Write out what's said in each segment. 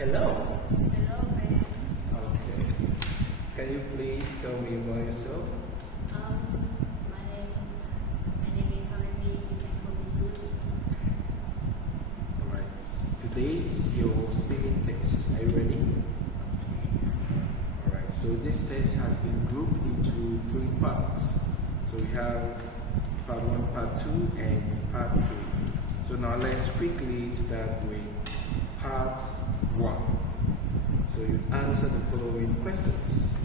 Hello. Hello, friend. Okay. Can you please tell me about yourself? My name is Phạm. You can call me Suki. Alright. Today is your speaking test. Are you ready? Alright. So this test has been grouped into 3 parts. So we have part 1, part 2, and part 3. So now let's quickly start with part 1. So you answer the following questions.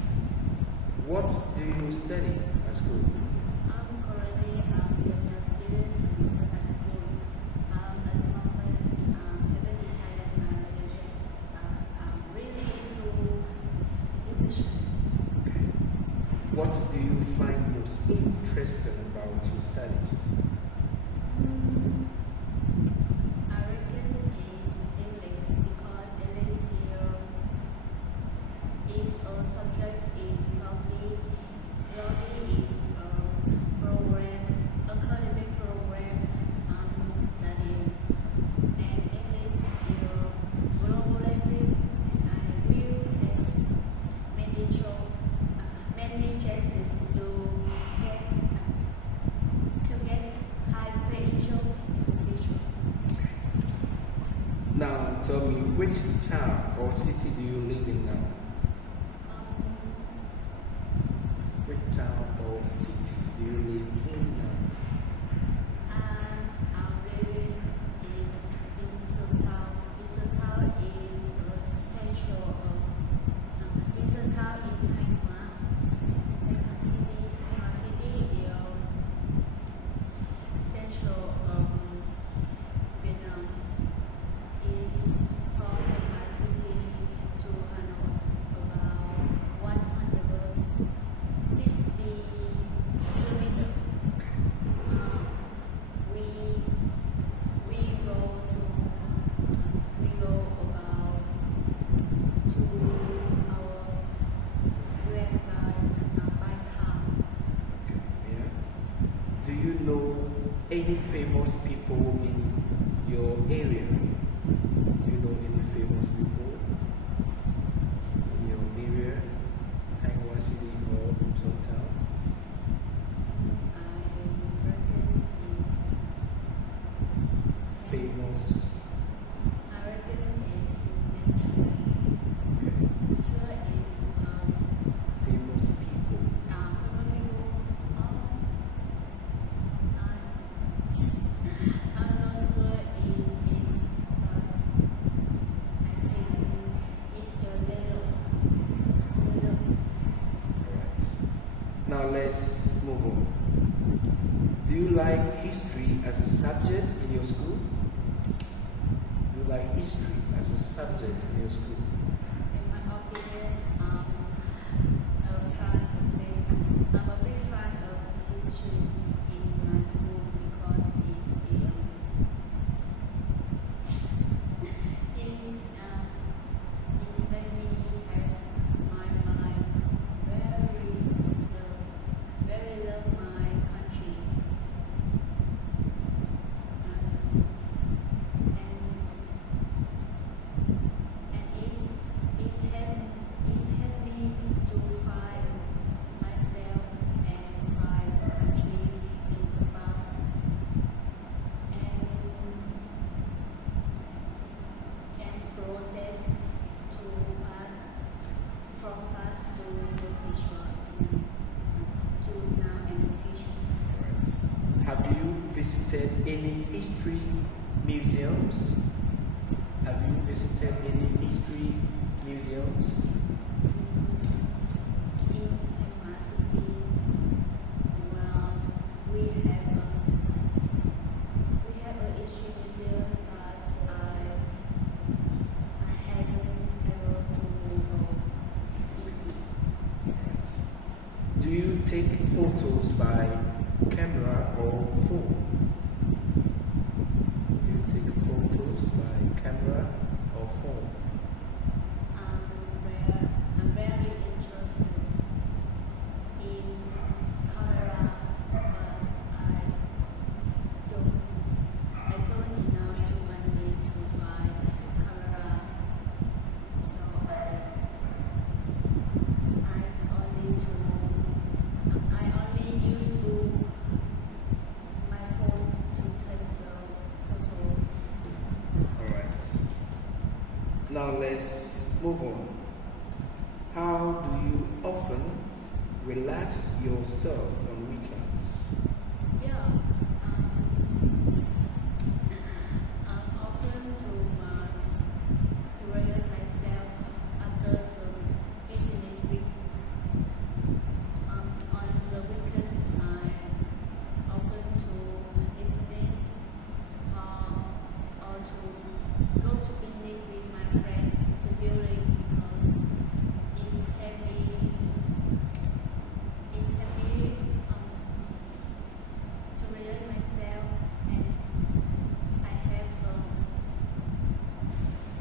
What do you study at school? I'm currently a medical student in Osaka School. At the moment, haven't decided my major. I'm really into education. Okay. What do you find most interesting about your studies? I reckon is English because English is a subject in Logi. Logi is a program, academic program I'm studying. And English is a global language and I will have many chances to get high potential in the future. Now tell me, which town or city do you live in now? Which town or city do you live in now? I'm living in Minnesota. Minnesota is the central of Minnesota in Taiwan. Taiwan City is central of Vietnam. Is from Taiwan City to Hanoi about 160 kilometers. We go about 2 hours by car. Okay, yeah. Do you know any famous people in your area? Do you know any famous people in your area? Taiwan City or some town? I reckon Famous. I reckon it's Okay. Nature is Famous people. I'm not sure it is, but I think it's a little. Alright. Now let's move on. Do you like history as a subject in your school? Do you like history as a subject in your school? In my opinion, I'm a big fan of history in my school because it's made me have my mind very love my country. And it's helped me to find myself and find the country in the past and process to pass from past to the future to now and the future. Alright. Have you visited any history museums? Have you visited any history museums? In Taiwan City, well, we have a history museum, but I haven't ever to go in it. Alright. Do you take photos by camera or phone? Do you take photos by camera or phone? I'm very interested in camera, but I don't enough to money to buy camera Now let's move on. How do you often relax yourself on weekends? Yeah, I'm often to relax myself after the business week. On the weekend, I often to listening or to go to picnic with my friend to building because it's happy. It's happy to relax myself and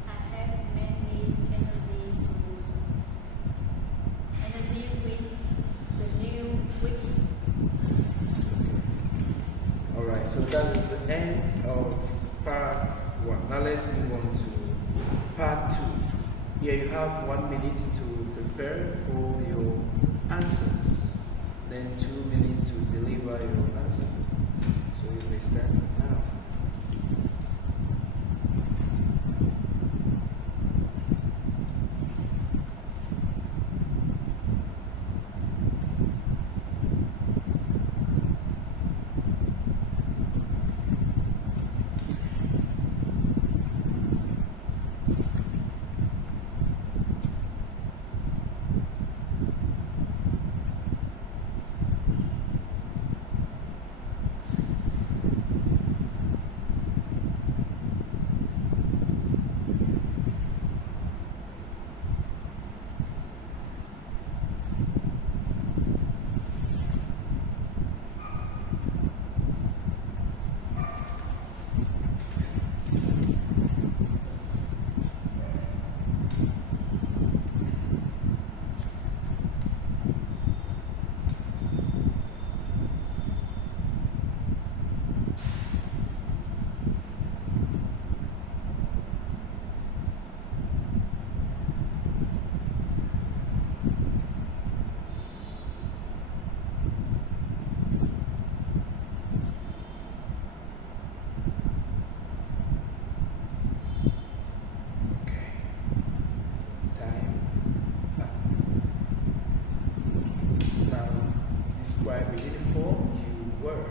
I have many energy with the new week. Alright, so that is the end of part 1. Now let's move on to part 2. Here you have 1 minute to prepare for your answers, then 2 minutes to deliver your answer. So you may start now. Describe a uniform you wear.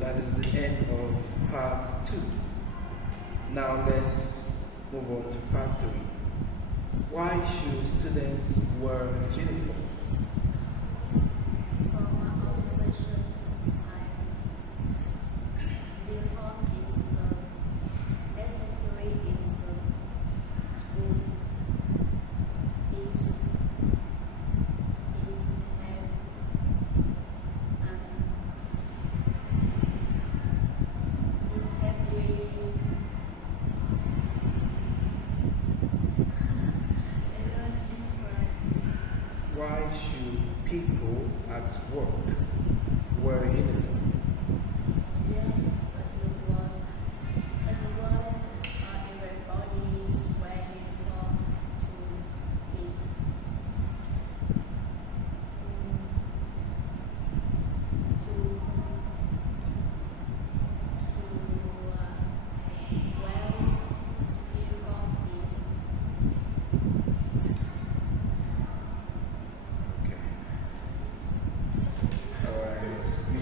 that is the end of part 2. Now let's move on to part 3. Why should students wear uniform? From my observation, uniform is necessary in the school. It Why should people at work wear uniform?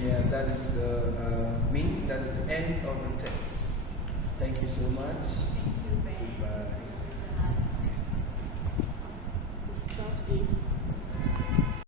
And that is the end of the text. Thank you so much. Thank you, Ben. Goodbye. To start is